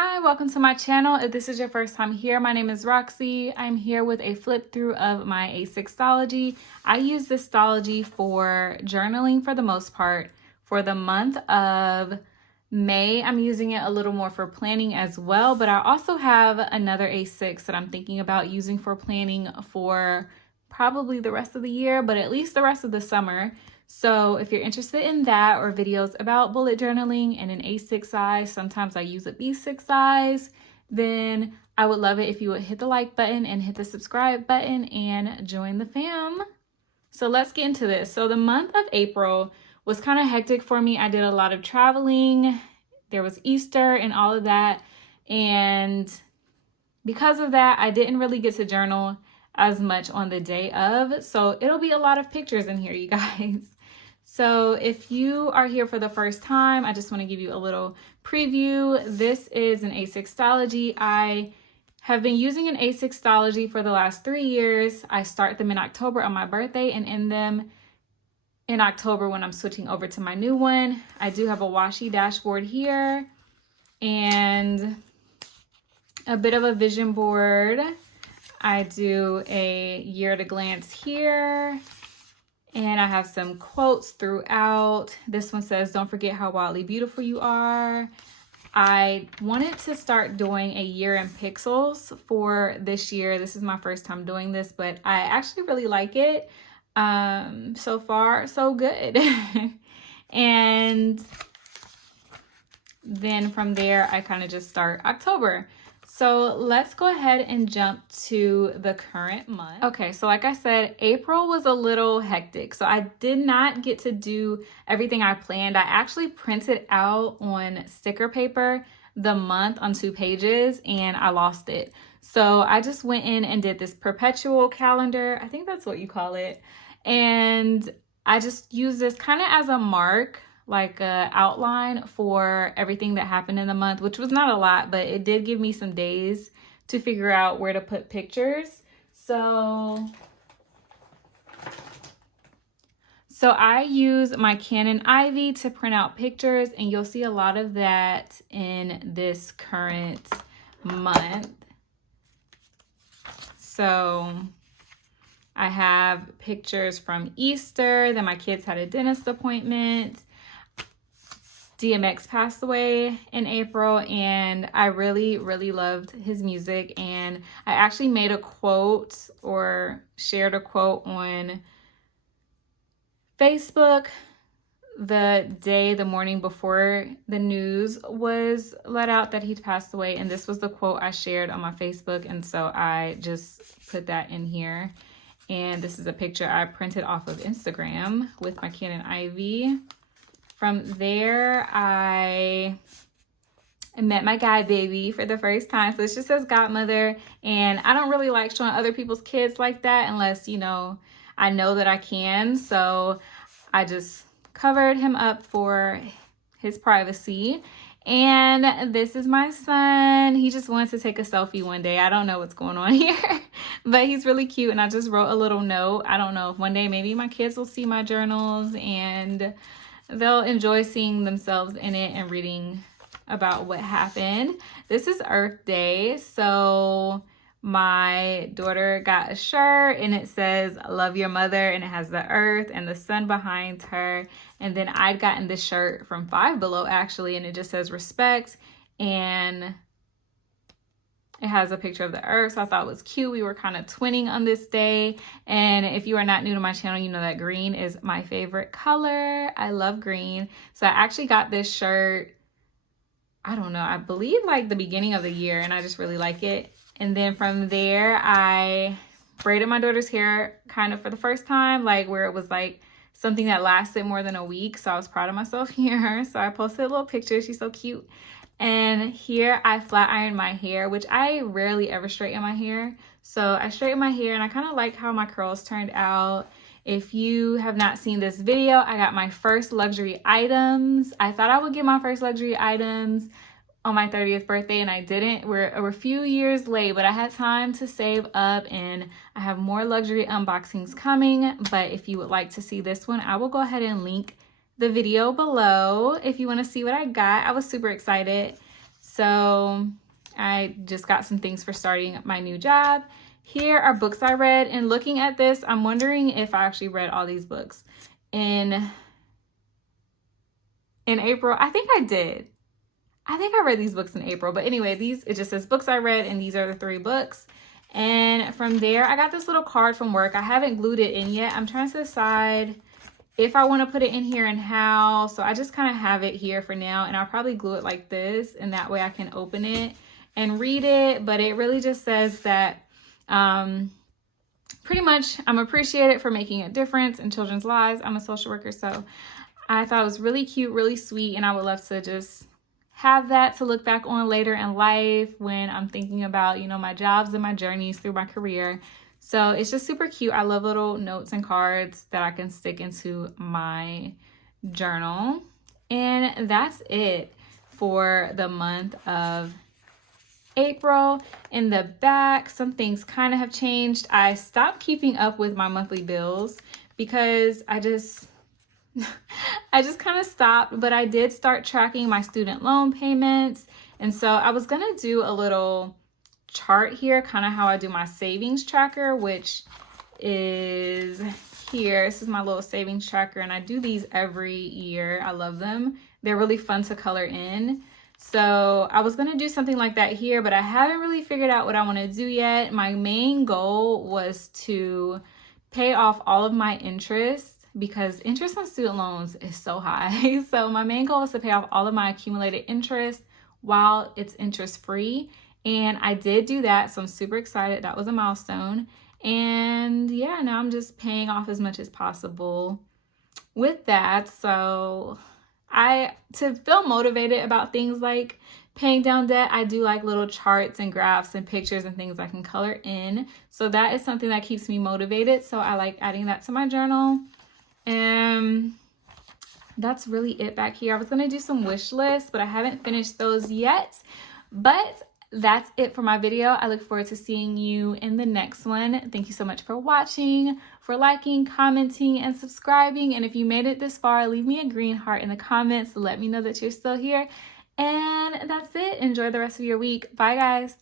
Hi, welcome to my channel. If this is your first time here, my name is Roxy. I'm here with a flip through of my A6 Stalogy. I use this Stalogy for journaling for the most part. For the month of May, I'm using it a little more for planning as well, but I also have another A6 that I'm thinking about using for planning for probably the rest of the year, but at least the rest of the summer. So if you're interested in that or videos about bullet journaling in an A6 size, sometimes I use a B6 size, then I would love it if you would hit the like button and hit the subscribe button and join the fam. So let's get into this. So the month of April was kind of hectic for me. I did a lot of traveling. There was Easter and all of that. And because of that, I didn't really get to journal as much on the day of. So it'll be a lot of pictures in here, you guys. So if you are here for the first time, I just want to give you a little preview. This is an A6 Stalogy. I have been using an A6 Stalogy for the last 3 years. I start them in October on my birthday and end them in October when I'm switching over to my new one. I do have a washi dashboard here and a bit of a vision board. I do a year at a glance here. And I have some quotes throughout. This one says, "Don't forget how wildly beautiful you are." I wanted to start doing a year in pixels for this year. This is my first time doing this, but I actually really like it. So far, so good. And then from there, I kind of just start October. So let's go ahead and jump to the current month. Okay, so like I said, April was a little hectic. So I did not get to do everything I planned. I actually printed out on sticker paper the month on 2 pages and I lost it. So I just went in and did this perpetual calendar. I think that's what you call it. And I just used this kind of as a mark, like a outline for everything that happened in the month, which was not a lot, but it did give me some days to figure out where to put pictures. So I use my Canon Ivy to print out pictures, and you'll see a lot of that in this current month. So I have pictures from Easter, then my kids had a dentist appointment. DMX passed away in April, and I really loved his music. And I actually made a quote or shared a quote on Facebook the morning before the news was let out that he'd passed away. And this was the quote I shared on my Facebook. And so I just put that in here. And this is a picture I printed off of Instagram with my Canon Ivy. From there, I met my guy baby for the first time. So this just says godmother. And I don't really like showing other people's kids like that unless, you know, I know that I can. So I just covered him up for his privacy. And this is my son. He just wants to take a selfie one day. I don't know what's going on here, but he's really cute. And I just wrote a little note. I don't know if one day maybe my kids will see my journals and they'll enjoy seeing themselves in it and reading about what happened. This is Earth Day. So my daughter got a shirt and it says, "Love your mother," and it has the earth and the sun behind her. And then I'd gotten this shirt from Five Below actually, and it just says respect, and it has a picture of the earth. So I thought it was cute. We were kind of twinning on this day. And if you are not new to my channel, you know that green is my favorite color. I love green. So I actually got this shirt, I don't know, I believe like the beginning of the year, and I just really like it. And then from there, I braided my daughter's hair kind of for the first time, like where it was like something that lasted more than a week. So I was proud of myself here. So I posted a little picture. She's so cute. And here I flat ironed my hair, which I rarely ever straighten my hair. So I straightened my hair and I kind of like how my curls turned out. If you have not seen this video, I got my first luxury items. I thought I would get my first luxury items on my 30th birthday and I didn't. We're a few years late, but I had time to save up and I have more luxury unboxings coming. But if you would like to see this one, I will go ahead and link the video below if you want to see what I got. I was super excited. So I just got some things for starting my new job. Here are books I read, and looking at this, I'm wondering if I actually read all these books in April. I think I did. I think I read these books in April, but anyway, it just says books I read, and these are the 3 books. And from there, I got this little card from work. I haven't glued it in yet. I'm trying to decide if I want to put it in here and how. So I just kind of have it here for now, and I'll probably glue it like this, and that way I can open it and read it. But it really just says that pretty much I'm appreciated for making a difference in children's lives. I'm a social worker, so I thought it was really cute, really sweet, and I would love to just have that to look back on later in life when I'm thinking about, my jobs and my journeys through my career. So it's just super cute. I love little notes and cards that I can stick into my journal. And that's it for the month of April. In the back, some things kind of have changed. I stopped keeping up with my monthly bills because I just kind of stopped, but I did start tracking my student loan payments. And so I was going to do a little chart here, kind of how I do my savings tracker, which is here. This is my little savings tracker, and I do these every year. I love them. They're really fun to color in. So I was going to do something like that here, but I haven't really figured out what I want to do yet. My main goal was to pay off all of my interest, because interest on student loans is so high. So my main goal is to pay off all of my accumulated interest while it's interest free. And I did do that. So I'm super excited. That was a milestone. And yeah, now I'm just paying off as much as possible with that. So to feel motivated about things like paying down debt, I do like little charts and graphs and pictures and things I can color in. So that is something that keeps me motivated. So I like adding that to my journal. And that's really it back here. I was going to do some wish lists, but I haven't finished those yet. But that's it for my video. I look forward to seeing you in the next one. Thank you so much for watching, for liking, commenting, and subscribing. And if you made it this far, leave me a green heart in the comments to let me know that you're still here. And that's it. Enjoy the rest of your week. Bye, guys.